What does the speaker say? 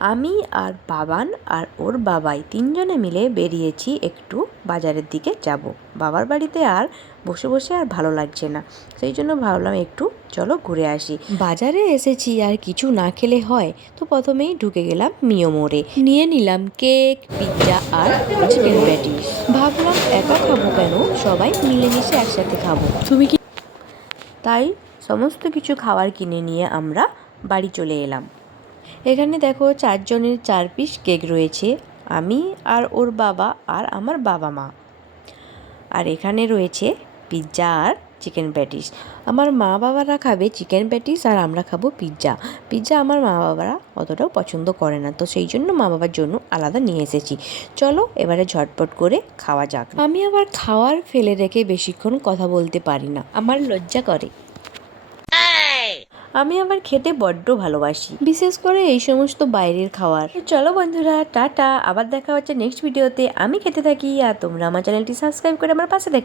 আমি আর বাবান আর ওর বাবাই তিনজনে মিলে বেরিয়েছি একটু বাজারের দিকে যাব। বাবার বাড়িতে আর বসে বসে আর ভালো লাগছে না, সেই জন্য ভাবলাম একটু চলো ঘুরে আসি। বাজারে এসেছি আর কিছু না খেলে হয়, তো প্রথমেই ঢুকে গেলাম মিও মোড়ে। নিয়ে নিলাম কেক, পিৎজা আর চিকেন প্যাটিস। ভাবলাম একা খাবো কেন, সবাই মিলেমিশে একসাথে খাবো। তাই সমস্ত কিছু খাবার কিনে নিয়ে আমরা বাড়ি চলে এলাম। এখানে দেখো 4 জনের 4 পিস কেক রয়েছে, আমি আর ওর বাবা আর আমার বাবা মা। আর এখানে রয়েছে পিৎজা আর চিকেন প্যাটিস। আমার মা বাবারা খাবে চিকেন প্যাটিস আর আমরা খাবো পিৎজা। পিৎজা আমার মা বাবারা অতটাও পছন্দ করে না, তো সেই জন্য মা বাবার জন্য আলাদা নিয়ে এসেছি। চলো এবারে ঝটপট করে খাওয়া যাক। আমি আবার খাওয়ার ফেলে রেখে বেশিক্ষণ কথা বলতে পারি না, আমার লজ্জা করে। আমি আবার খেতে বড্ড ভালোবাসি, বিশেষ করে এই সমস্ত বাইরের খাবার। চলো বন্ধুরা, টাটা, আবার দেখা হচ্ছে নেক্সট ভিডিওতে। আমি খেতে থাকি আর তোমরা আমার চ্যানেলটি সাবস্ক্রাইব করে আমার পাশে দেখো।